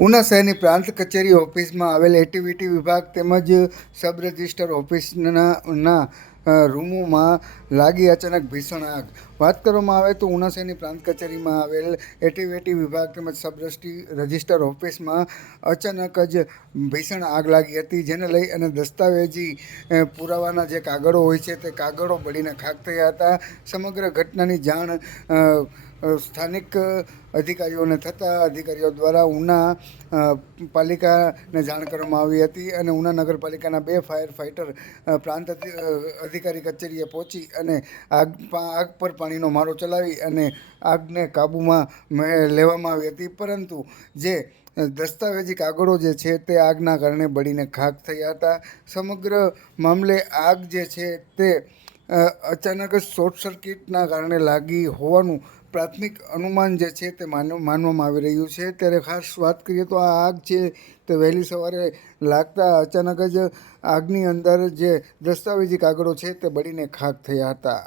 ઉના શહેરની પ્રાંત કચેરી ઓફિસમાં આવેલ એટીવીટી વિભાગ તેમજ સબ રજિસ્ટર ઓફિસના રૂમોમાં લાગી અચાનક ભીષણ આગ. વાત કરવામાં આવે તો ઉના શહેરની પ્રાંત કચેરીમાં આવેલ એટીવીટી વિભાગ તેમજ સબ રજિસ્ટ્રી- ઓફિસમાં અચાનક જ ભીષણ આગ લાગી હતી, જેને લઈ અને દસ્તાવેજી પુરાવાના જે કાગળો હોય છે તે કાગળો બળીને ખાક થયા હતા. સમગ્ર ઘટનાની જાણ સ્થાનિક અધિકારીઓને થતાં, અધિકારીઓ દ્વારા ઉના પાલિકાને જાણ કરવામાં આવી હતી અને ઉના નગરપાલિકાના બે ફાયર ફાઇટર પ્રાંત અધિકારી કચેરીએ પહોંચી અને આગ આગ પર પાણીનો મારો ચલાવી અને આગને કાબૂમાં લેવામાં આવી હતી. પરંતુ જે દસ્તાવેજી કાગળો જે છે તે આગના કારણે બળીને ખાક થયા હતા. સમગ્ર મામલે આગ જે છે તે અચાનક જ શોર્ટ સર્કિટના કારણે લાગી હોવાનું પ્રાથમિક અનુમાન જે છે તે માન, માનવામાં આવી રહ્યું છે. ત્યારે ખાસ વાત કરીએ તો આ આગ છે તે વહેલી સવારે લાગતા અચાનક જ આગની અંદર જે દસ્તાવેજી કાગળો છે તે બળીને ખાખ થયા હતા.